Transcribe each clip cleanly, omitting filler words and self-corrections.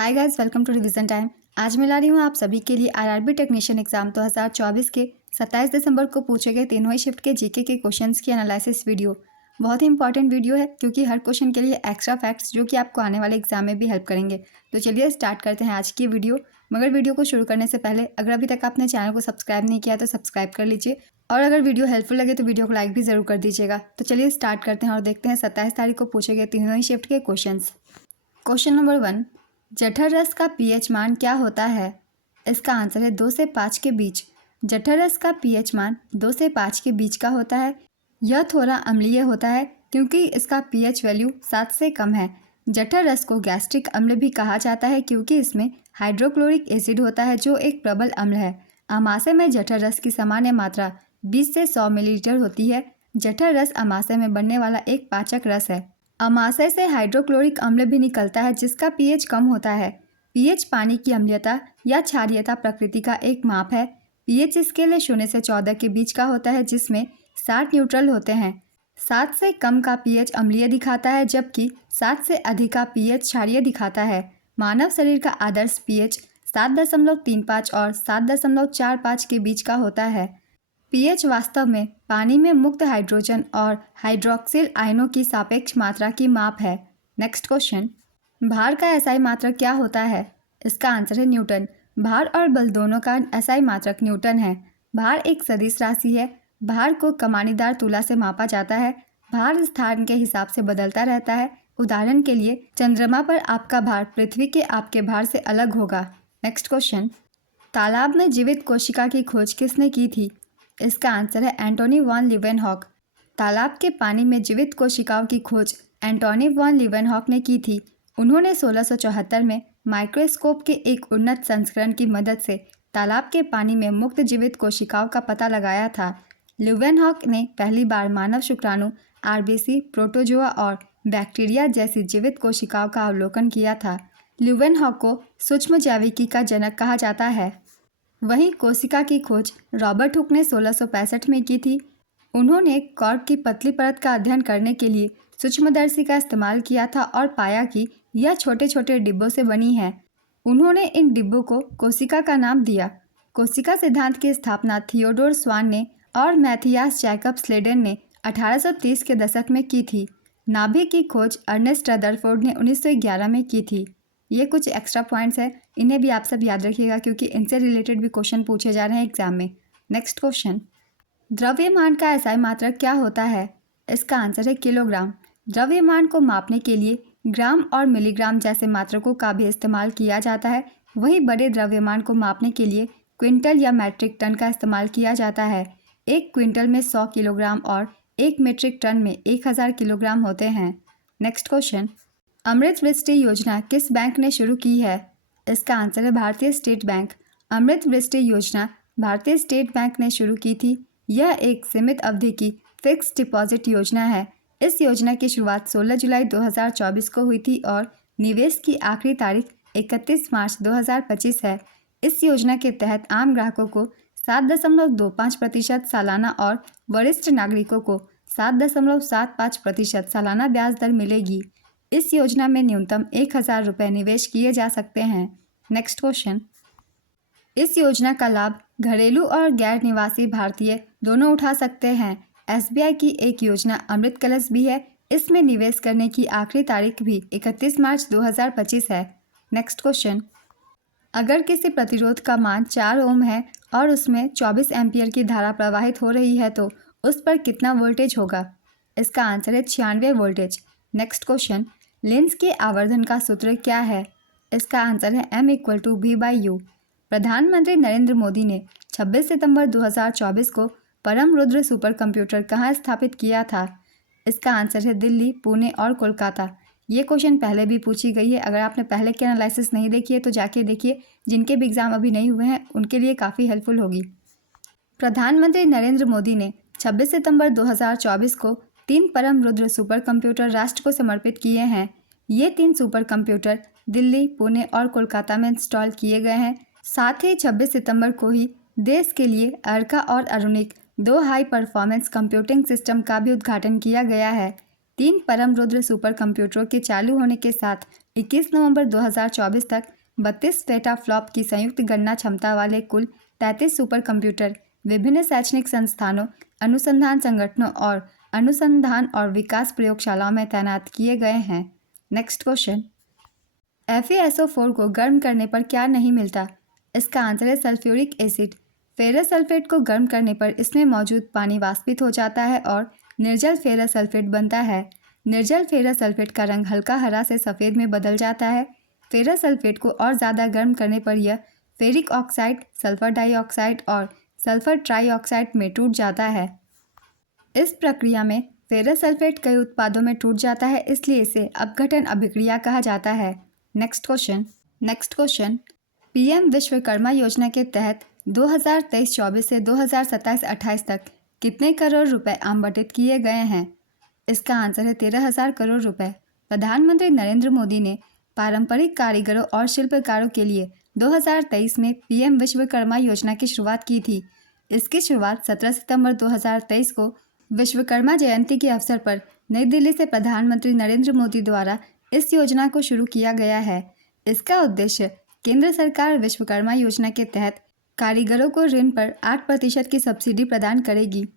Hi guys, welcome to revision time. आज मैं ला रही हूँ आप सभी के लिए आरआरबी टेक्नीशियन एग्जाम 2024 के 27 दिसंबर को पूछे गए तीनों ही शिफ्ट के जीके के क्वेश्चंस की एनालिसिस वीडियो। बहुत ही इंपॉर्टेंट वीडियो है क्योंकि हर क्वेश्चन के लिए एक्स्ट्रा फैक्ट्स जो कि आपको आने वाले एग्जाम में भी हेल्प करेंगे। तो चलिए स्टार्ट करते हैं आज की वीडियो। मगर वीडियो को शुरू करने से पहले अगर अभी तक आपने चैनल को सब्सक्राइब नहीं किया तो सब्सक्राइब कर लीजिए, और अगर वीडियो हेल्पफुल लगे तो वीडियो को लाइक भी जरूर कर दीजिएगा। तो चलिए स्टार्ट करते हैं और देखते हैं 27 तारीख को पूछे गए तीनों ही शिफ्ट के क्वेश्चन। क्वेश्चन नंबर 1, जठर रस का पीएच मान क्या होता है? इसका आंसर है 2 से 5 के बीच। जठर रस का पीएच मान 2 से 5 के बीच का होता है। यह थोड़ा अम्लीय होता है क्योंकि इसका पीएच वैल्यू 7 से कम है। जठर रस को गैस्ट्रिक अम्ल भी कहा जाता है क्योंकि इसमें हाइड्रोक्लोरिक एसिड होता है जो एक प्रबल अम्ल है। अमाशय में जठर रस की सामान्य मात्रा 20 से 100 मिलीलीटर होती है। जठर रस अमाशय में बनने वाला एक पाचक रस है। अमाशय से हाइड्रोक्लोरिक अम्ल भी निकलता है जिसका पीएच कम होता है। पीएच पानी की अम्लीयता या क्षारीयता प्रकृति का एक माप है। पीएच स्केल 0 से 14 के बीच का होता है जिसमें 60 न्यूट्रल होते हैं। 7 से कम का पीएच अम्लीय दिखाता है जबकि 7 से अधिक का पीएच क्षारीय दिखाता है। मानव शरीर का आदर्श पीएच 7.35 और 7.45 के बीच का होता है। पीएच वास्तव में पानी में मुक्त हाइड्रोजन और हाइड्रोक्सिल आयनों की सापेक्ष मात्रा की माप है। नेक्स्ट क्वेश्चन, भार का एसआई मात्रक क्या होता है? इसका आंसर है न्यूटन। भार और बल दोनों का एसआई मात्रक न्यूटन है। भार एक सदिश राशि है। भार को कमानीदार तुला से मापा जाता है। भार स्थान के हिसाब से बदलता रहता है। उदाहरण के लिए चंद्रमा पर आपका भार पृथ्वी के आपके भार से अलग होगा। नेक्स्ट क्वेश्चन, तालाब में जीवित कोशिका की खोज किसने की थी? इसका आंसर है एंटोनी वॉन लीवेनहॉक। तालाब के पानी में जीवित कोशिकाओं की खोज एंटोनी वॉन लीवेनहॉक ने की थी। उन्होंने 1674 में माइक्रोस्कोप के एक उन्नत संस्करण की मदद से तालाब के पानी में मुक्त जीवित कोशिकाओं का पता लगाया था। लीवेनहॉक ने पहली बार मानव शुक्राणु, आरबीसी, प्रोटोजोआ और बैक्टीरिया जैसी जीवित कोशिकाओं का अवलोकन किया था। लीवेनहॉक को सूक्ष्म जैविकी का जनक कहा जाता है। वहीं कोशिका की खोज रॉबर्ट हुक ने 1665 में की थी। उन्होंने कॉर्क की पतली परत का अध्ययन करने के लिए सूक्ष्मदर्शी का इस्तेमाल किया था और पाया कि यह छोटे छोटे डिब्बों से बनी है। उन्होंने इन डिब्बों को कोशिका का नाम दिया। कोशिका सिद्धांत की स्थापना थियोडोर स्वान ने और मैथियास जैकब स्लेडन ने 1830 के दशक में की थी। नाभिक की खोज अर्नेस्ट रदरफोर्ड ने 1911 में की थी। ये कुछ एक्स्ट्रा पॉइंट्स हैं, इन्हें भी आप सब याद रखिएगा क्योंकि इनसे रिलेटेड भी क्वेश्चन पूछे जा रहे हैं एग्जाम में। नेक्स्ट क्वेश्चन, द्रव्यमान का एसआई मात्रक क्या होता है? इसका आंसर है किलोग्राम। द्रव्यमान को मापने के लिए ग्राम और मिलीग्राम जैसे मात्रकों का भी इस्तेमाल किया जाता है। वहीं बड़े द्रव्यमान को मापने के लिए क्विंटल या मैट्रिक टन का इस्तेमाल किया जाता है। एक क्विंटल में 100 किलोग्राम और एक मीट्रिक टन में 1000 किलोग्राम होते हैं। नेक्स्ट क्वेश्चन, अमृत वृष्टि योजना किस बैंक ने शुरू की है? इसका आंसर है भारतीय स्टेट बैंक। अमृत वृष्टि योजना भारतीय स्टेट बैंक ने शुरू की थी। यह एक सीमित अवधि की फिक्स्ड डिपॉजिट योजना है। इस योजना की शुरुआत 16 जुलाई 2024 को हुई थी और निवेश की आखिरी तारीख 31 मार्च 2025 है। इस योजना के तहत आम ग्राहकों को 7.25% सालाना और वरिष्ठ नागरिकों को 7.75% सालाना ब्याज दर मिलेगी। इस योजना में न्यूनतम 1000 रुपये निवेश किए जा सकते हैं। नेक्स्ट क्वेश्चन, इस योजना का लाभ घरेलू और गैर निवासी भारतीय दोनों उठा सकते हैं। एसबीआई की एक योजना अमृत कलश भी है। इसमें निवेश करने की आखिरी तारीख भी 31 मार्च 2025 है। नेक्स्ट क्वेश्चन, अगर किसी प्रतिरोध का मान 4 ओम है और उसमें 24 एम्पियर की धारा प्रवाहित हो रही है तो उस पर कितना वोल्टेज होगा? इसका आंसर है 96 वोल्टेज। नेक्स्ट क्वेश्चन, लेंस के आवर्धन का सूत्र क्या है? इसका आंसर है m=v/u। प्रधानमंत्री नरेंद्र मोदी ने 26 सितंबर 2024 को परम रुद्र सुपर कंप्यूटर कहाँ स्थापित किया था? इसका आंसर है दिल्ली, पुणे और कोलकाता। ये क्वेश्चन पहले भी पूछी गई है। अगर आपने पहले की एनालिसिस नहीं देखी है तो जाके देखिए। जिनके भी एग्जाम अभी नहीं हुए हैं उनके लिए काफ़ी हेल्पफुल होगी। प्रधानमंत्री नरेंद्र मोदी ने 26 सितंबर 2024 को 3 परम रुद्र सुपर कंप्यूटर राष्ट्र को समर्पित किए हैं। ये 3 सुपर कंप्यूटर दिल्ली, पुणे और कोलकाता में इंस्टॉल किए गए हैं। साथ ही 26 सितंबर को ही देश के लिए अर्का और अरुणिक 2 हाई परफॉर्मेंस कंप्यूटिंग सिस्टम का भी उद्घाटन किया गया है। 3 परम रुद्र सुपर कंप्यूटरों के चालू होने के साथ 21 नवंबर 2024 तक 32 पेटाफ्लॉप की संयुक्त गणना क्षमता वाले कुल 33 सुपर कंप्यूटर विभिन्न शैक्षणिक संस्थानों, अनुसंधान संगठनों और अनुसंधान और विकास प्रयोगशालाओं में तैनात किए गए हैं। नेक्स्ट क्वेश्चन, FeSO4 को गर्म करने पर क्या नहीं मिलता? इसका आंसर है सल्फ्यूरिक एसिड। फेरस सल्फेट को गर्म करने पर इसमें मौजूद पानी वाष्पित हो जाता है और निर्जल फेरस सल्फेट बनता है। निर्जल फेरस सल्फेट का रंग हल्का हरा से सफ़ेद में बदल जाता है। फेरस सल्फेट को और ज़्यादा गर्म करने पर यह फेरिक ऑक्साइड, सल्फर डाइऑक्साइड और सल्फर ट्राइऑक्साइड में टूट जाता है। इस प्रक्रिया में फेरस सल्फेट कई उत्पादों में टूट जाता है, इसलिए इसे अपघटन अभिक्रिया कहा जाता है। नेक्स्ट क्वेश्चन, PM विश्वकर्मा योजना के तहत 2023-24 से 2027-28 तक कितने करोड़ रुपए आवंटित किए गए हैं? इसका आंसर है 13,000 करोड़ रुपए। प्रधानमंत्री नरेंद्र मोदी ने पारंपरिक कारीगरों और शिल्पकारों के लिए 2023 में PM विश्वकर्मा योजना की शुरुआत की थी। इसकी शुरुआत 17 सितंबर 2023 को विश्वकर्मा जयंती के अवसर पर नई दिल्ली से प्रधानमंत्री नरेंद्र मोदी द्वारा इस योजना को शुरू किया गया है। इसका उद्देश्य केंद्र सरकार विश्वकर्मा योजना के तहत कारीगरों को ऋण पर 8% की सब्सिडी प्रदान करेगी।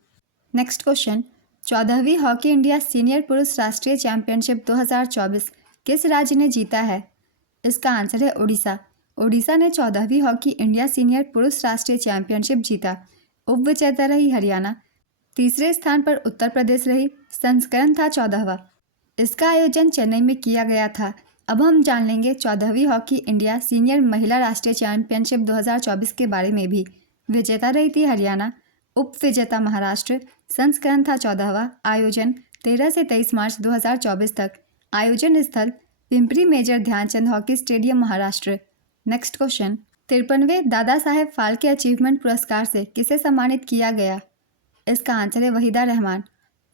नेक्स्ट क्वेश्चन, 14वीं हॉकी इंडिया सीनियर पुरुष राष्ट्रीय चैंपियनशिप 2024 किस राज्य ने जीता है? इसका आंसर है उड़ीसा। उड़ीसा ने 14वीं हॉकी इंडिया सीनियर पुरुष राष्ट्रीय चैंपियनशिप जीता। उप विजेता रही हरियाणा। तीसरे स्थान पर उत्तर प्रदेश रही। संस्करण था 14वां। इसका आयोजन चेन्नई में किया गया था। अब हम जान लेंगे 14वीं हॉकी इंडिया सीनियर महिला राष्ट्रीय चैंपियनशिप 2024 के बारे में भी। विजेता रही थी हरियाणा। उप विजेता महाराष्ट्र। संस्करण था 14वां। आयोजन 13 से 23 मार्च 2024 तक। आयोजन स्थल Pimpri major Dhyanchand hockey stadium, Maharashtra. Next question, 53वें दादा साहेब फाल्के अचीवमेंट पुरस्कार से किसे सम्मानित किया गया? इसका आंसर है वहीदा रहमान।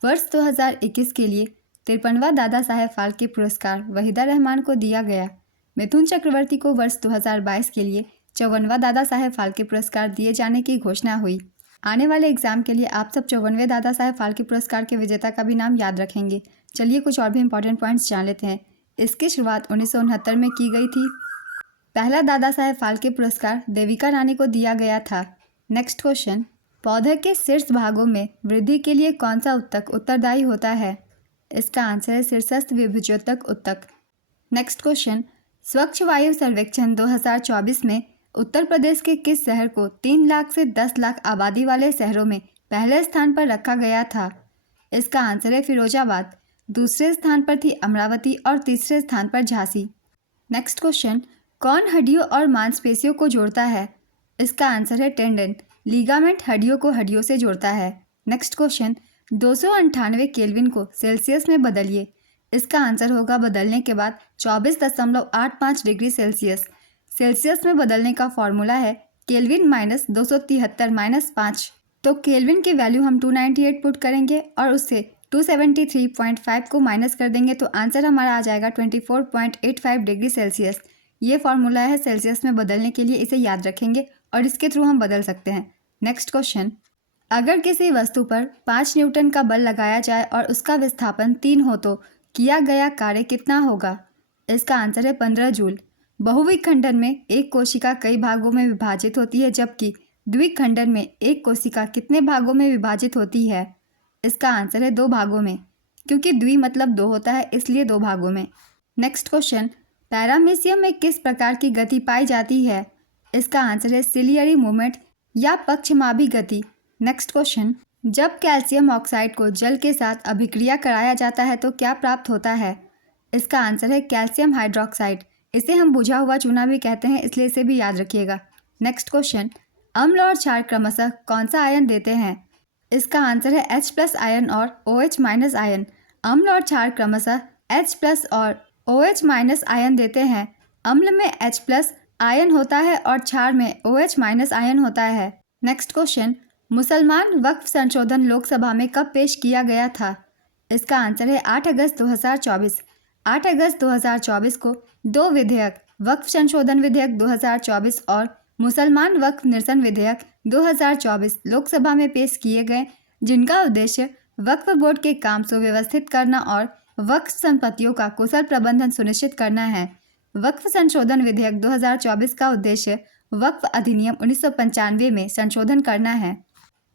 वर्ष 2021 के लिए 53वां दादा साहेब फाल्के पुरस्कार वहीदा रहमान को दिया गया। मिथुन चक्रवर्ती को वर्ष 2022 के लिए 54वां दादा साहेब फाल्के पुरस्कार दिए जाने की घोषणा हुई। आने वाले एग्जाम के लिए आप सब 54वें दादा साहेब फाल्के पुरस्कार के विजेता का भी नाम याद रखेंगे। चलिए कुछ और भी इंपॉर्टेंट पॉइंट्स जान लेते हैं। इसकी शुरुआत 1969 में की गई थी। पहला दादा साहेब फाल्के पुरस्कार देविका रानी को दिया गया था। नेक्स्ट क्वेश्चन, पौधे के शीर्ष भागों में वृद्धि के लिए कौन सा उत्तक उत्तरदायी होता है? इसका आंसर है शीर्षस्थ विभुजोतक उत्तक। नेक्स्ट क्वेश्चन, स्वच्छ वायु सर्वेक्षण 2024 में उत्तर प्रदेश के किस शहर को 3 लाख से 10 लाख आबादी वाले शहरों में पहले स्थान पर रखा गया था? इसका आंसर है फिरोजाबाद। दूसरे स्थान पर थी अमरावती और तीसरे स्थान पर झांसी। नेक्स्ट क्वेश्चन, कौन हड्डियों और मांसपेशियों को जोड़ता है? इसका आंसर है टेंडन। लिगामेंट हड्डियों को हड्डियों से जोड़ता है। नेक्स्ट क्वेश्चन, 298 केल्विन को सेल्सियस में बदलिए। इसका आंसर होगा बदलने के बाद 24.85 डिग्री सेल्सियस। सेल्सियस में बदलने का फॉर्मूला है केल्विन माइनस 273 -5। तो केल्विन की वैल्यू हम 298 पुट करेंगे और उससे 273.5 को माइनस कर देंगे तो आंसर हमारा आ जाएगा 24.85 डिग्री सेल्सियस। ये फॉर्मूला है सेल्सियस में बदलने के लिए, इसे याद रखेंगे और इसके थ्रू हम बदल सकते हैं। नेक्स्ट क्वेश्चन, अगर किसी वस्तु पर 5 न्यूटन का बल लगाया जाए और उसका विस्थापन 3 हो तो किया गया कार्य कितना होगा? इसका आंसर है 15 जूल। बहुविखंडन में एक कोशिका कई भागों में विभाजित होती है, जबकि द्विखंडन में एक कोशिका कितने भागों में विभाजित होती है? इसका आंसर है 2 भागों में, क्योंकि द्वि मतलब 2 होता है, इसलिए 2 भागों में। नेक्स्ट क्वेश्चन, पैरामीशियम में किस प्रकार की गति पाई जाती है? इसका आंसर है सिलियरी मूवमेंट या पक्षमापी गति। नेक्स्ट क्वेश्चन, जब कैल्शियम ऑक्साइड को जल के साथ अभिक्रिया कराया जाता है तो क्या प्राप्त होता है? इसका आंसर है कैल्शियम हाइड्रोक्साइड। इसे हम बुझा हुआ चूना भी कहते हैं, इसलिए इसे भी याद रखिएगा। नेक्स्ट क्वेश्चन, अम्ल और क्षार क्रमशः कौन सा आयन देते हैं? इसका आंसर है H+ आयन और OH- आयन। अम्ल और क्षार क्रमशः H+ और OH- आयन देते हैं। अम्ल में H+ आयन होता है और क्षार में OH- आयन होता है। नेक्स्ट क्वेश्चन, मुसलमान वक्फ संशोधन लोकसभा में कब पेश किया गया था? इसका आंसर है 8 अगस्त 2024। 8 अगस्त 2024 को 2 विधेयक, वक्फ संशोधन विधेयक 2024 और मुसलमान वक्फ निरसन विधेयक 2024 लोकसभा में पेश किए गए, जिनका उद्देश्य वक्फ बोर्ड के काम सुव्यवस्थित करना और वक्फ संपत्तियों का कुशल प्रबंधन सुनिश्चित करना है। वक्फ संशोधन विधेयक 2024 का उद्देश्य वक्फ अधिनियम 1995 में संशोधन करना है।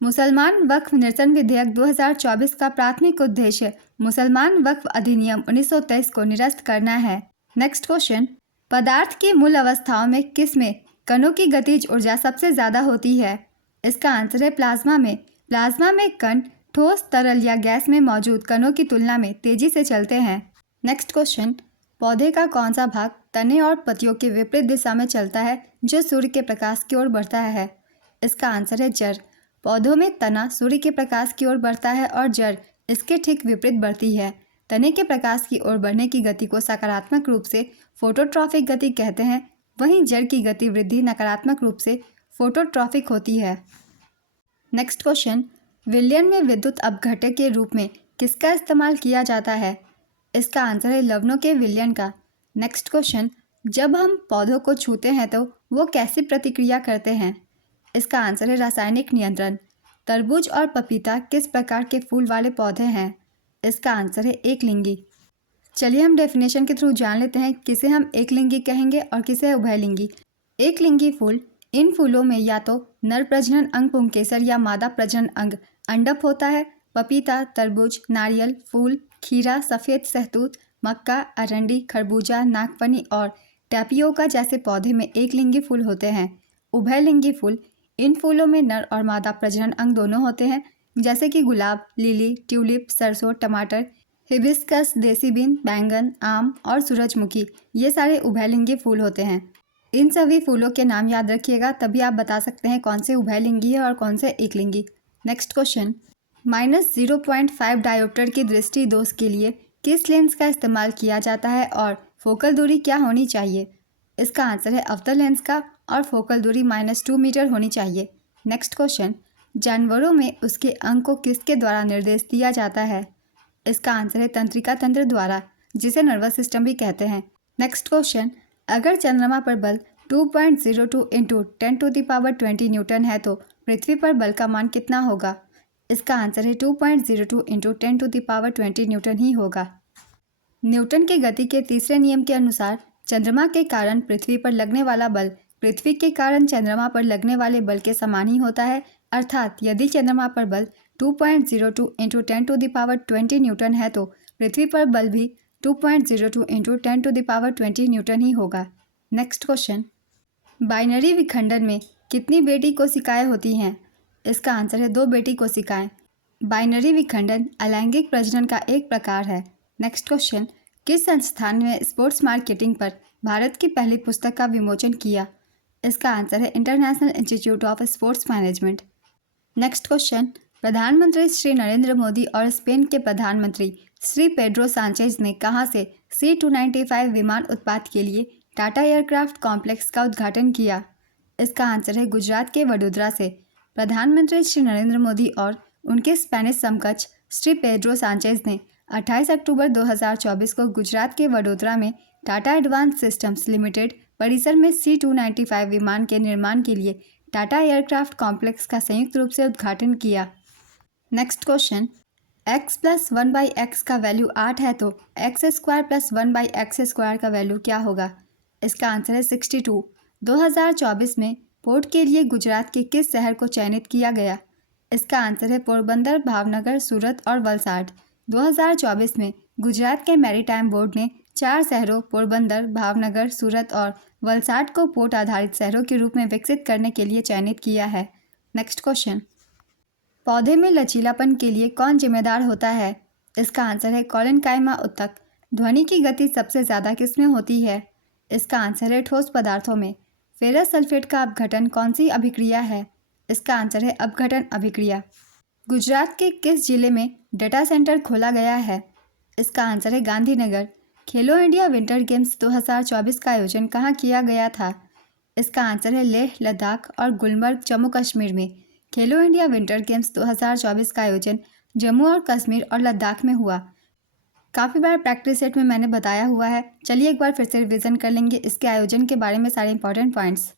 मुसलमान वक्फ निरसन विधेयक 2024 का प्राथमिक उद्देश्य मुसलमान वक्फ अधिनियम 1923 को निरस्त करना है। नेक्स्ट क्वेश्चन, पदार्थ की मूल अवस्थाओं में किस में कणों की गतिज ऊर्जा सबसे ज़्यादा होती है? इसका आंसर है प्लाज्मा में। प्लाज्मा में कण ठोस, तरल या गैस में मौजूद कणों की तुलना में तेजी से चलते हैं। नेक्स्ट क्वेश्चन, पौधे का कौन सा भाग तने और पत्तियों के विपरीत दिशा में चलता है जो सूर्य के प्रकाश की ओर बढ़ता है? इसका आंसर है जड़। पौधों में तना सूर्य के प्रकाश की ओर बढ़ता है और जड़ इसके ठीक विपरीत बढ़ती है। तने के प्रकाश की ओर बढ़ने की गति को सकारात्मक रूप से फोटोट्रॉफिक गति कहते हैं, वहीं जड़ की गति वृद्धि नकारात्मक रूप से फोटोट्रॉफिक होती है। नेक्स्ट क्वेश्चन, विलयन में विद्युत अपघट्य के रूप में किसका इस्तेमाल किया जाता है? इसका आंसर है लवणों के विलयन का। नेक्स्ट क्वेश्चन, जब हम पौधों को छूते हैं तो वो कैसी प्रतिक्रिया करते हैं? इसका आंसर है रासायनिक नियंत्रण। तरबूज और पपीता किस प्रकार के फूल वाले पौधे हैं? इसका आंसर है एकलिंगी। चलिए हम डेफिनेशन के थ्रू जान लेते हैं किसे हम एकलिंगी कहेंगे और किसे उभयलिंगी। एकलिंगी फूल, इन फूलों में या तो नर प्रजनन अंग पुंकेसर या मादा प्रजनन अंग अंडप होता है। पपीता, तरबूज, नारियल, फूल, खीरा, सफ़ेद सहतूत, मक्का, अरंडी, खरबूजा, नागफनी और टैपियोका जैसे पौधे में एकलिंगी फूल होते हैं। उभयलिंगी फूल, इन फूलों में नर और मादा प्रजनन अंग दोनों होते हैं, जैसे कि गुलाब, लिली, ट्यूलिप, सरसों, टमाटर, हिबिस्कस, देसी बीन, बैंगन, आम और सूरजमुखी, ये सारे उभयलिंगी फूल होते हैं। इन सभी फूलों के नाम याद रखिएगा, तभी आप बता सकते हैं कौन से उभयलिंगी है और कौन से एकलिंगी। नेक्स्ट क्वेश्चन, -0.5 डायोप्टर की दृष्टि दोष के लिए किस लेंस का इस्तेमाल किया जाता है और फोकल दूरी क्या होनी चाहिए? इसका आंसर है अवतल लेंस का और फोकल दूरी -2 मीटर होनी चाहिए। नेक्स्ट क्वेश्चन, जानवरों में उसके अंग को किसके द्वारा निर्देश दिया जाता है? इसका आंसर है तंत्रिका तंत्र द्वारा, जिसे नर्वस सिस्टम भी कहते हैं। नेक्स्ट क्वेश्चन, अगर चंद्रमा पर बल 2.02 इंटू 10⁻20 न्यूटन है तो पृथ्वी पर बल का मान कितना होगा? इसका आंसर है 2.02 इंटू 10⁻20 न्यूटन ही होगा। न्यूटन के गति के तीसरे नियम के अनुसार चंद्रमा के कारण पृथ्वी पर लगने वाला बल पृथ्वी के कारण चंद्रमा पर लगने वाले बल के समान ही होता है, अर्थात यदि चंद्रमा पर बल 2.02 इंटू 10⁻20 न्यूटन है तो पृथ्वी पर बल भी 2.02 इंटू 10⁻20 न्यूटन ही होगा। नेक्स्ट क्वेश्चन, बाइनरी विखंडन में कितनी बेटी कोशिकाएं होती हैं? इसका आंसर है 2 बेटी कोशिकाएं। बाइनरी विखंडन अलैंगिक प्रजनन का एक प्रकार है। नेक्स्ट क्वेश्चन, किस संस्थान ने स्पोर्ट्स मार्केटिंग पर भारत की पहली पुस्तक का विमोचन किया? इसका आंसर है international institute of sports management. Next question, प्रधानमंत्री श्री नरेंद्र मोदी और स्पेन के प्रधानमंत्री श्री पेड्रो सांचेज ने कहां से C-295 विमान उत्पाद के लिए टाटा एयरक्राफ्ट कॉम्प्लेक्स का उद्घाटन किया? इसका आंसर है गुजरात के वडोदरा से। प्रधानमंत्री श्री नरेंद्र मोदी और उनके स्पेनिश समकक्ष श्री पेड्रो सांचेज ने 28 अक्टूबर 2024 को गुजरात के वडोदरा में टाटा एडवांस सिस्टम्स लिमिटेड परिसर में C-295 विमान के निर्माण के लिए टाटा एयरक्राफ्ट कॉम्प्लेक्स का संयुक्त रूप से उद्घाटन किया। नेक्स्ट क्वेश्चन, x + 1/x का वैल्यू 8 है तो x² + 1/x² का वैल्यू क्या होगा? इसका आंसर है 62। 2024 में पोर्ट के लिए गुजरात के किस शहर को चयनित किया गया? इसका आंसर है पोरबंदर, भावनगर, सूरत और वलसाड। 2024 में गुजरात के मैरीटाइम बोर्ड ने 4 शहरों पोरबंदर, भावनगर, सूरत और वलसाड को पोर्ट आधारित शहरों के रूप में विकसित करने के लिए चयनित किया है। नेक्स्ट क्वेश्चन, पौधे में लचीलापन के लिए कौन जिम्मेदार होता है? इसका आंसर है कॉलेनकाइमा उत्तक। ध्वनि की गति सबसे ज़्यादा किसमें होती है? इसका आंसर है ठोस पदार्थों में। फेरस सल्फेट का अपघटन कौन सी अभिक्रिया है? इसका आंसर है अपघटन अभिक्रिया। गुजरात के किस जिले में डेटा सेंटर खोला गया है? इसका आंसर है गांधीनगर। खेलो इंडिया विंटर गेम्स 2024 का आयोजन कहाँ किया गया था? इसका आंसर है लेह, लद्दाख और गुलमर्ग, जम्मू कश्मीर में। खेलो इंडिया विंटर गेम्स 2024 का आयोजन जम्मू और कश्मीर और लद्दाख में हुआ। काफ़ी बार प्रैक्टिस सेट में मैंने बताया हुआ है, चलिए एक बार फिर से रिवीजन कर लेंगे इसके आयोजन के बारे में सारे इंपॉर्टेंट पॉइंट्स।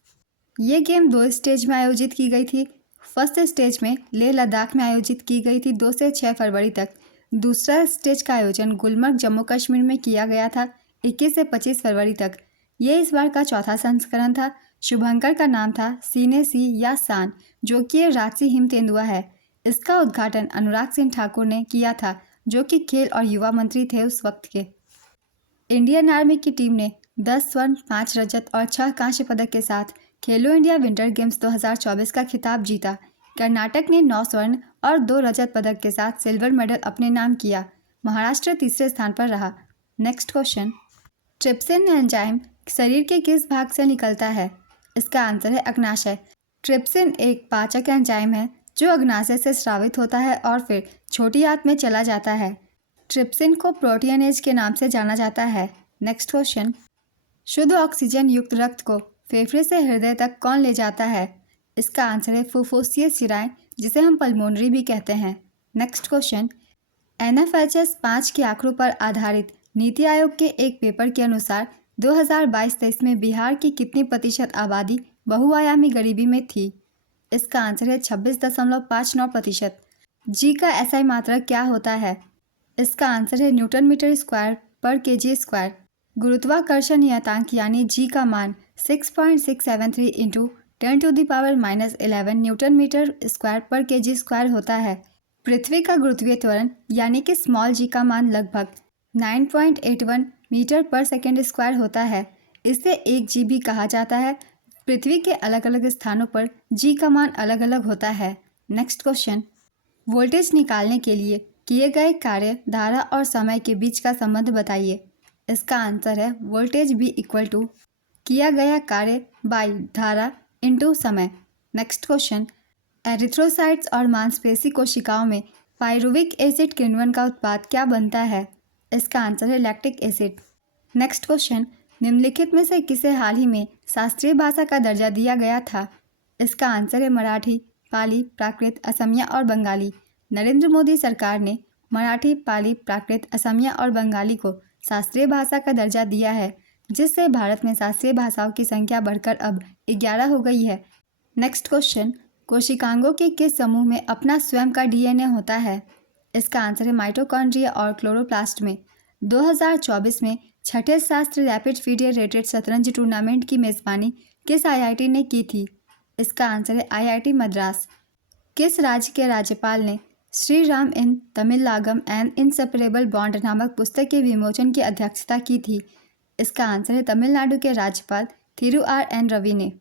ये गेम 2 स्टेज में आयोजित की गई थी। फर्स्ट स्टेज में लेह लद्दाख में आयोजित की गई थी 2 से 6 फरवरी तक। दूसरा स्टेज का आयोजन गुलमर्ग, जम्मू कश्मीर में किया गया था 21 से 25 फरवरी तक। ये इस बार का चौथा संस्करण था। शुभंकर का नाम था सीने सी या सान, जो कि ये राजसी हिम तेंदुआ है। इसका उद्घाटन अनुराग सिंह ठाकुर ने किया था, जो कि खेल और युवा मंत्री थे उस वक्त के। इंडियन आर्मी की टीम ने 10 स्वर्ण, 5 रजत और 6 कांस्य पदक के साथ खेलो इंडिया विंटर गेम्स 2024 का खिताब जीता। कर्नाटक ने 9 स्वर्ण और 2 रजत पदक के साथ सिल्वर मेडल अपने नाम किया। महाराष्ट्र तीसरे स्थान पर रहा। नेक्स्ट क्वेश्चन, ट्रिप्सिन एंजाइम शरीर के किस भाग से निकलता है? इसका आंसर है अग्नाशय। ट्रिप्सिन एक पाचक एंजाइम है जो अग्नाशय से स्रावित होता है और फिर छोटी आंत में चला जाता है। ट्रिप्सिन को प्रोटीनेज के नाम से जाना जाता है। नेक्स्ट क्वेश्चन, शुद्ध ऑक्सीजन युक्त रक्त को फेफड़े से हृदय तक कौन ले जाता है? इसका आंसर है फुफ्फुसीय शिराएं, जिसे हम पल्मोनरी भी कहते हैं। नेक्स्ट क्वेश्चन, NFHS 5 के आंकड़ों पर आधारित नीति आयोग के एक पेपर के अनुसार 2022-23 में बिहार की कितनी प्रतिशत आबादी बहुआयामी गरीबी में थी? इसका आंसर है 26.59%। जी का SI मात्रक क्या होता है? इसका आंसर है न्यूटन मीटर स्क्वायर पर केजी स्क्वायर। गुरुत्वाकर्षण नियतांक यानी जी का मान 6.673 इंटू 10⁻⁻11 न्यूटन मीटर स्क्वायर पर केजी स्क्वायर होता है। पृथ्वी का गुरुत्वीय त्वरण यानी कि स्मॉल जी का मान लगभग 9.81 मीटर पर सेकेंड स्क्वायर होता है। इसे 1 जी भी कहा जाता है। पृथ्वी के अलग अलग स्थानों पर जी का मान अलग अलग होता है। नेक्स्ट क्वेश्चन, वोल्टेज निकालने के लिए किए गए कार्य, धारा और समय के बीच का संबंध बताइए। इसका आंसर है वोल्टेज बी इक्वल टू किया गया कार्य बाई धारा इंटू समय। नेक्स्ट क्वेश्चन, एरिथ्रोसाइट्स और मांसपेशी कोशिकाओं में पायरुविक एसिड किण्वन का उत्पाद क्या बनता है? इसका आंसर है लैक्टिक एसिड। नेक्स्ट क्वेश्चन, निम्नलिखित में से किसे हाल ही में शास्त्रीय भाषा का दर्जा दिया गया था? इसका आंसर है मराठी, पाली, प्राकृत, असमिया और बंगाली। नरेंद्र मोदी सरकार ने मराठी, पाली, प्राकृत, असमिया और बंगाली को शास्त्रीय भाषा का दर्जा दिया है, जिससे भारत में शास्त्रीय भाषाओं की संख्या बढ़कर अब 11 हो गई है। नेक्स्ट क्वेश्चन, कोशिकांगों के किस समूह में अपना स्वयं का DNA होता है? इसका आंसर है माइटोकॉन्ड्रिया और क्लोरोप्लास्ट में। 2024 में छठे शास्त्र रैपिड फीडर-रेटेड शतरंज टूर्नामेंट की मेजबानी किस IIT ने की थी? इसका आंसर है IIT मद्रास। किस राज्य के राज्यपाल ने श्री राम इन तमिलनागम एन इनसेपरेबल बॉन्ड नामक पुस्तक के विमोचन की अध्यक्षता की थी? इसका आंसर है तमिलनाडु के राज्यपाल थिरु R.N. रवि ने।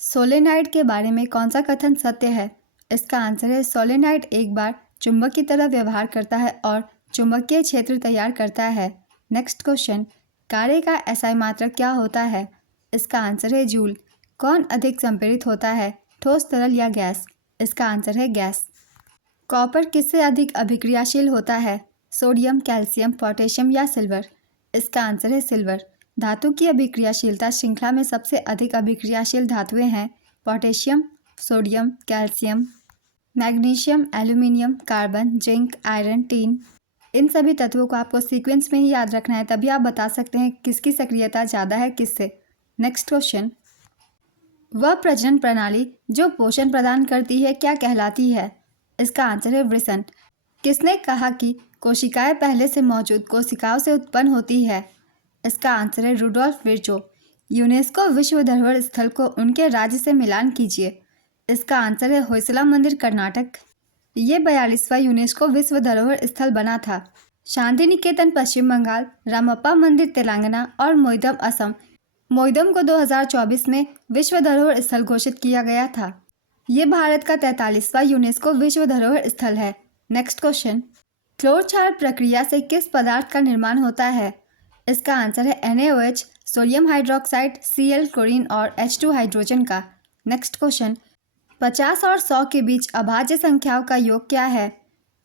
सोलेनाइड के बारे में कौन सा कथन सत्य है? इसका आंसर है सोलेनाइड एक बार चुंबक की तरह व्यवहार करता है और चुंबकीय क्षेत्र तैयार करता है। नेक्स्ट क्वेश्चन, कार्य का SI मात्रक क्या होता है? इसका आंसर है जूल। कौन अधिक संपीड़ित होता है, ठोस, तरल या गैस? इसका आंसर है गैस। कॉपर किससे अधिक अभिक्रियाशील होता है? सोडियम, कैल्शियम, पोटेशियम या सिल्वर? इसका आंसर है सिल्वर। धातु की अभिक्रियाशीलता श्रृंखला में सबसे अधिक अभिक्रियाशील धातुएं हैं potassium, sodium, calcium, magnesium, aluminium, carbon, zinc, iron, tin. इन सभी तत्वों को आपको सीक्वेंस में ही याद रखना है, तभी आप बता सकते हैं किसकी सक्रियता ज़्यादा है किससे। नेक्स्ट क्वेश्चन, वह प्रजनन प्रणाली जो पोषण प्रदान करती है क्या कहलाती है? इसका आंसर है वृषण। किसने कहा कि कोशिकाएं पहले से मौजूद कोशिकाओं से उत्पन्न होती है? इसका आंसर है रुडोल्फ विर्चो। यूनेस्को विश्व धरोहर स्थल को उनके राज्य से मिलान कीजिए। इसका आंसर है होयसला मंदिर, कर्नाटक। ये 42वां यूनेस्को विश्व धरोहर स्थल बना था। शांति निकेतन पश्चिम बंगाल, रामप्पा मंदिर तेलंगाना और मोइदम असम। मोइदम को 2024 में विश्व धरोहर स्थल घोषित किया गया था। ये भारत का 43वां यूनेस्को विश्व धरोहर स्थल है। नेक्स्ट क्वेश्चन, क्लोर क्षार प्रक्रिया से किस पदार्थ का निर्माण होता है? इसका आंसर है NaOH, sodium hydroxide, Cl, chlorine और H2 हाइड्रोजन का। नेक्स्ट क्वेश्चन, 50 और 100 के बीच अभाज्य संख्याओं का योग क्या है?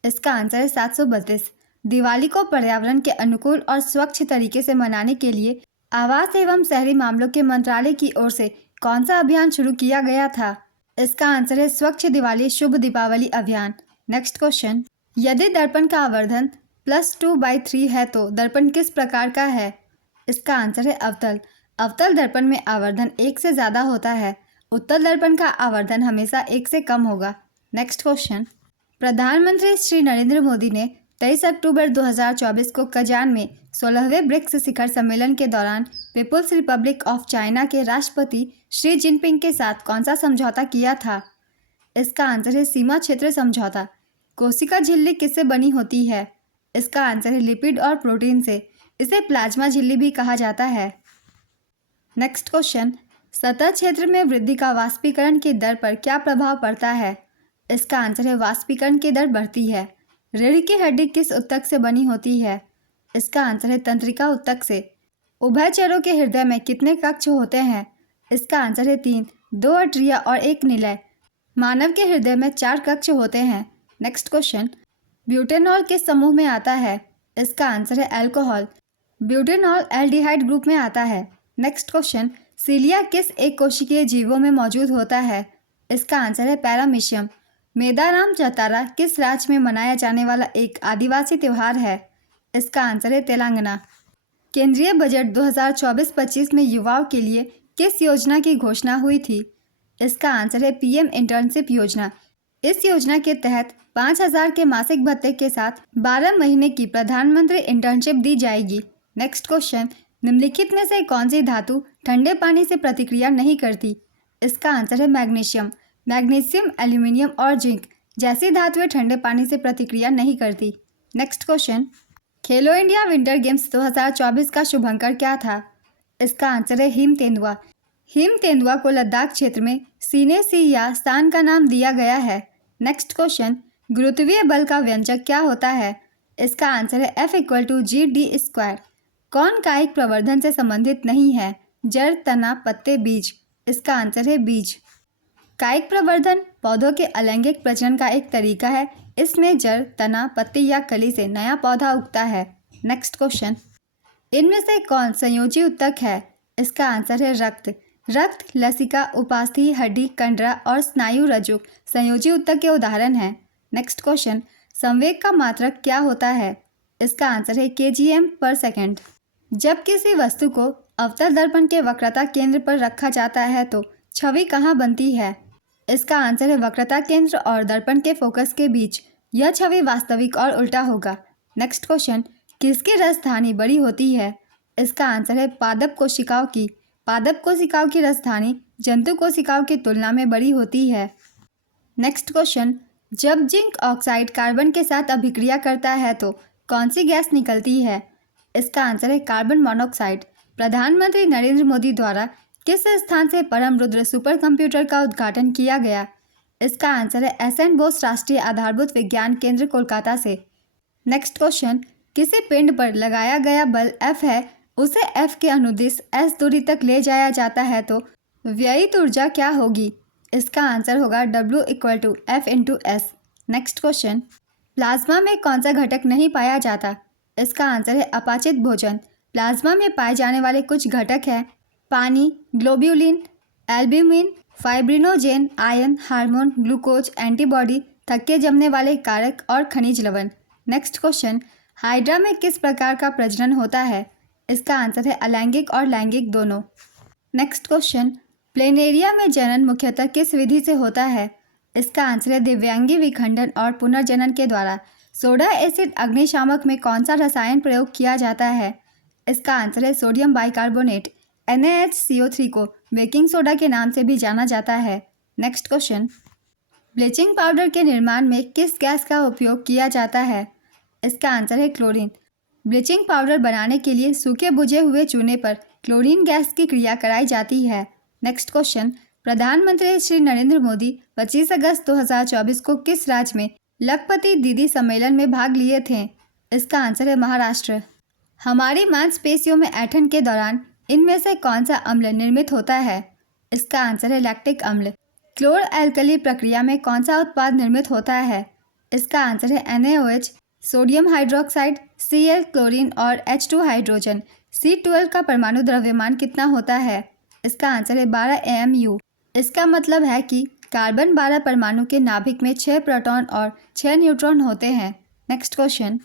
इसका आंसर है 732। दिवाली को पर्यावरण के अनुकूल और स्वच्छ तरीके से मनाने के लिए आवास एवं शहरी मामलों के मंत्रालय की ओर से कौन सा अभियान शुरू किया गया था? इसका आंसर है स्वच्छ दिवाली शुभ दीपावली अभियान। नेक्स्ट क्वेश्चन, यदि दर्पण का आवर्धन +2/3 है तो दर्पण किस प्रकार का है? इसका आंसर है अवतल। अवतल दर्पण में आवर्धन 1 से ज़्यादा होता है। उत्तल दर्पण का आवर्धन हमेशा 1 से कम होगा। नेक्स्ट क्वेश्चन, प्रधानमंत्री श्री नरेंद्र मोदी ने 23 अक्टूबर 2024 को कजान में 16वें ब्रिक्स शिखर सम्मेलन के दौरान पीपुल्स रिपब्लिक ऑफ चाइना के राष्ट्रपति शी जिनपिंग के साथ कौन सा समझौता किया था? इसका आंसर है सीमा क्षेत्र समझौता। कोशिका झिल्ली किससे बनी होती है? इसका आंसर है लिपिड और प्रोटीन से। इसे प्लाज्मा झिल्ली भी कहा जाता है। नेक्स्ट क्वेश्चन, सतह क्षेत्र में वृद्धि का वाष्पीकरण की दर पर क्या प्रभाव पड़ता है? इसका आंसर है वाष्पीकरण की दर बढ़ती है। रीढ़ की हड्डी किस ऊतक से बनी होती है? इसका आंसर है तंत्रिका ऊतक से। उभयचरों के हृदय में कितने कक्ष होते हैं? इसका आंसर है 3, 2 अट्रिया और 1 निलय। मानव के हृदय में 4 कक्ष होते हैं। नेक्स्ट क्वेश्चन, ब्यूटेनॉल किस समूह में आता है? इसका आंसर है अल्कोहल। ब्यूटेनॉल एल्डिहाइड ग्रुप में आता है। नेक्स्ट क्वेश्चन, सीलिया किस एक कोशिकीय जीवों में मौजूद होता है? इसका आंसर है पैरामीशियम। मेदाराम जातरा किस राज्य में मनाया जाने वाला एक आदिवासी त्यौहार है? इसका आंसर है तेलंगाना। केंद्रीय बजट 2024-25 में युवाओं के लिए किस योजना की घोषणा हुई थी? इसका आंसर है पीएम इंटर्नशिप योजना। इस योजना के तहत 5,000 के मासिक भत्ते के साथ 12 महीने की प्रधानमंत्री इंटर्नशिप दी जाएगी। नेक्स्ट क्वेश्चन, निम्नलिखित में से कौन सी धातु ठंडे पानी से प्रतिक्रिया नहीं करती? इसका आंसर है मैग्नीशियम। मैग्नीशियम, एल्यूमिनियम और जिंक जैसी धातुएं ठंडे पानी से प्रतिक्रिया नहीं करती। नेक्स्ट क्वेश्चन, खेलो इंडिया विंटर गेम्स 2024 का शुभंकर क्या था? इसका आंसर है हिम तेंदुआ। हिम तेंदुआ को लद्दाख क्षेत्र में सीने सी या स्थान का नाम दिया गया है। नेक्स्ट क्वेश्चन, गुरुत्वीय बल का व्यंजक क्या होता है? इसका आंसर है F=g(d²). कौन कायिक प्रवर्धन से संबंधित नहीं है? जड़, तना, पत्ते, बीज। इसका आंसर है बीज। कायिक प्रवर्धन पौधों के अलैंगिक प्रजनन का एक तरीका है। इसमें जड़, तना, पत्ती या कली से नया पौधा उगता है। नेक्स्ट क्वेश्चन, इनमें से कौन संयोजी ऊतक है? इसका आंसर है रक्त। रक्त, लसिका, उपास्थि, हड्डी, कंडरा और स्नायु रज्जु संयोजी ऊतक के उदाहरण हैं। नेक्स्ट क्वेश्चन, संवेग का मात्रक क्या होता है? इसका आंसर है kgm/s। जब किसी वस्तु को अवतल दर्पण के वक्रता केंद्र पर रखा जाता है तो छवि कहाँ बनती है? इसका आंसर है वक्रता केंद्र और दर्पण के फोकस के बीच। यह छवि वास्तविक और उल्टा होगा। नेक्स्ट क्वेश्चन, किसकी रसधानी बड़ी होती है? इसका आंसर है पादप कोशिकाओं की। पादप कोशिकाओं की रसधानी जंतु कोशिकाओं की तुलना में बड़ी होती है। नेक्स्ट क्वेश्चन, जब जिंक ऑक्साइड कार्बन के साथ अभिक्रिया करता है तो कौन सी गैस निकलती है? इसका आंसर है कार्बन मोनोऑक्साइड। प्रधानमंत्री नरेंद्र मोदी द्वारा किस स्थान से परम रुद्र सुपर कंप्यूटर का उद्घाटन किया गया? इसका आंसर है एस.एन. बोस राष्ट्रीय आधारभूत विज्ञान केंद्र, कोलकाता से। नेक्स्ट क्वेश्चन, किसी पिंड पर लगाया गया बल F है, उसे F के अनुदिश S दूरी तक ले जाया जाता है तो व्ययित ऊर्जा क्या होगी? इसका आंसर होगा W=F×S। नेक्स्ट क्वेश्चन, प्लाज्मा में कौन सा घटक नहीं पाया जाता? इसका आंसर है अपाचित भोजन। प्लाज्मा में पाए जाने वाले कुछ घटक हैं पानी, globulin, albumin, fibrinogen, ion, hormone, glucose, antibody, थक्के जमने वाले कारक और खनिज लवण। नेक्स्ट क्वेश्चन, हाइड्रा में किस प्रकार का प्रजनन होता है? इसका आंसर है अलैंगिक और लैंगिक दोनों। नेक्स्ट क्वेश्चन, प्लेनेरिया में जनन मुख्यतः किस विधि से होता है? इसका आंसर है दिव्यांगी विखंडन और पुनर्जनन के द्वारा। सोडा एसिड अग्निशामक में कौन सा रसायन प्रयोग किया जाता है? इसका आंसर है सोडियम बाइकार्बोनेट। NaHCO3 को बेकिंग सोडा के नाम से भी जाना जाता है। नेक्स्ट क्वेश्चन, ब्लीचिंग पाउडर के निर्माण में किस गैस का उपयोग किया जाता है? इसका आंसर है क्लोरीन। ब्लीचिंग पाउडर बनाने के लिए सूखे बुझे हुए चूने पर क्लोरीन गैस की क्रिया कराई जाती है। नेक्स्ट क्वेश्चन, प्रधानमंत्री श्री नरेंद्र मोदी 25 अगस्त 2024 को किस राज्य में लखपति दीदी सम्मेलन में भाग लिए थे? इसका आंसर है महाराष्ट्र। हमारी मांसपेशियों में ऐंठन के दौरान इनमें से कौन सा अम्ल निर्मित होता है? इसका आंसर है लैक्टिक अम्ल। क्लोर एल्कली प्रक्रिया में कौन सा उत्पाद निर्मित होता है? इसका आंसर है NaOH, sodium hydroxide, Cl chlorine और H2 हाइड्रोजन। C12 का परमाणु द्रव्यमान कितना होता है? इसका आंसर है 12 AMU। इसका मतलब है कि कार्बन 12 परमाणु के नाभिक में 6 प्रोटॉन और 6 न्यूट्रॉन होते हैं। नेक्स्ट क्वेश्चन,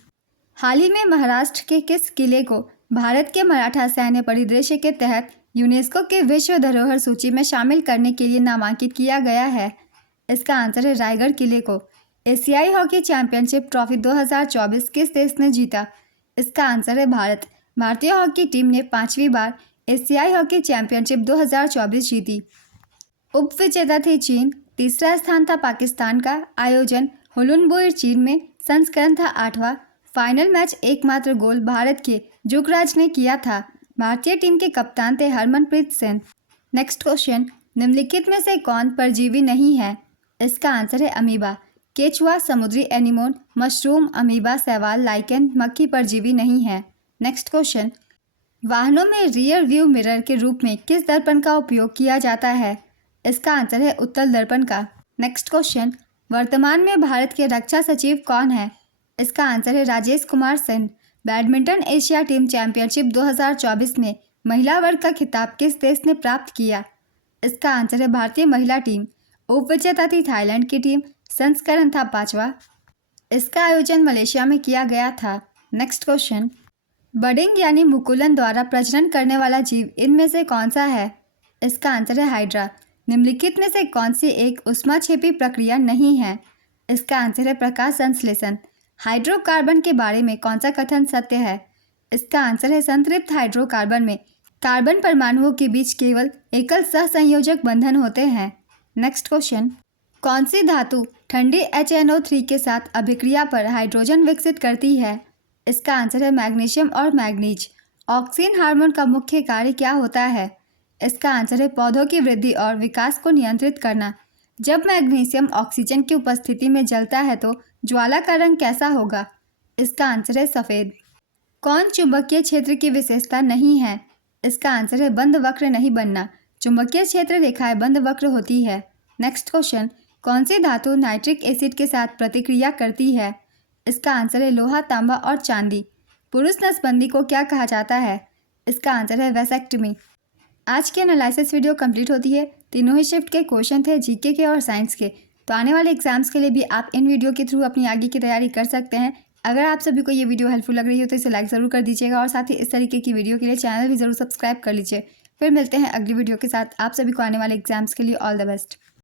हाल ही में महाराष्ट्र के किस किले को भारत के मराठा सैन्य परिदृश्य के तहत यूनेस्को के विश्व धरोहर सूची में शामिल करने के लिए नामांकित किया गया है? इसका आंसर है रायगढ़ किले को। एशियाई हॉकी चैंपियनशिप ट्रॉफी 2024 किस देश ने जीता? इसका आंसर है भारत। भारतीय हॉकी टीम ने 5वीं बार एशियाई हॉकी चैंपियनशिप 2024 जीती। उप विजेता थे चीन, तीसरा स्थान था पाकिस्तान का। आयोजन हुलुनबुई चीन में, संस्करण था 8वां। फाइनल मैच एकमात्र गोल भारत के जुगराज ने किया था। भारतीय टीम के कप्तान थे हरमनप्रीत सिंह। नेक्स्ट क्वेश्चन, निम्नलिखित में से कौन परजीवी नहीं है? इसका आंसर है अमीबा। केचुआ समुद्री एनीमोन, मशरूम, अमीबा, शैवाल, लाइकेन, मक्खी परजीवी नहीं है। नेक्स्ट क्वेश्चन, वाहनों में रियर व्यू मिरर के रूप में किस दर्पण का उपयोग किया जाता है? इसका आंसर है उत्तल दर्पण का। नेक्स्ट क्वेश्चन, वर्तमान में भारत के रक्षा सचिव कौन है? इसका आंसर है Rajesh Kumar Singh. Badminton Asia team championship 2024 में महिला वर्ग का खिताब किस देश ने प्राप्त किया? इसका आंसर है भारतीय महिला टीम। उप विजेता थी थाईलैंड की टीम, संस्करण था 5वां। इसका आयोजन मलेशिया में किया गया था। नेक्स्ट क्वेश्चन, बडिंग यानी मुकुलन द्वारा प्रजनन करने वाला जीव इनमें से कौन सा है? इसका आंसर है हाइड्रा। निम्नलिखित में से कौन सी एक ऊष्माक्षेपी प्रक्रिया नहीं है? इसका आंसर है प्रकाश संश्लेषण। हाइड्रोकार्बन के बारे में कौन सा कथन सत्य है? इसका आंसर है संतृप्त हाइड्रोकार्बन में कार्बन परमाणुओं के बीच केवल एकल सहसंयोजक बंधन होते हैं। नेक्स्ट क्वेश्चन, कौन सी धातु ठंडी HNO3 के साथ अभिक्रिया पर हाइड्रोजन विकसित करती है? इसका आंसर है मैग्नीशियम और मैग्नीज। ऑक्सीन हार्मोन का मुख्य कार्य क्या होता है? इसका आंसर है पौधों की वृद्धि और विकास को नियंत्रित करना। जब मैग्नीशियम ऑक्सीजन की उपस्थिति में जलता है तो ज्वाला का रंग कैसा होगा? इसका आंसर है सफ़ेद। कौन चुंबकीय क्षेत्र की विशेषता नहीं है? इसका आंसर है बंद वक्र नहीं बनना। चुंबकीय क्षेत्र रेखाएं बंद वक्र होती है। नेक्स्ट क्वेश्चन, कौन सी धातु नाइट्रिक एसिड के साथ प्रतिक्रिया करती है? इसका आंसर है लोहा, तांबा और चांदी। पुरुष नसबंदी को क्या कहा जाता है? इसका आंसर है वैसेक्टमी। आज की एनालिसिस वीडियो कंप्लीट होती है। तीनों ही शिफ्ट के क्वेश्चन थे जीके के और साइंस के। तो आने वाले एग्जाम्स के लिए भी आप इन वीडियो के थ्रू अपनी आगे की तैयारी कर सकते हैं। अगर आप सभी को ये वीडियो हेल्पफुल लग रही हो तो इसे लाइक ज़रूर कर दीजिएगा और साथ ही इस तरीके की वीडियो के लिए चैनल भी ज़रूर सब्सक्राइब कर लीजिए। फिर मिलते हैं अगली वीडियो के साथ। आप सभी को आने वाले एग्जाम्स के लिए ऑल द बेस्ट।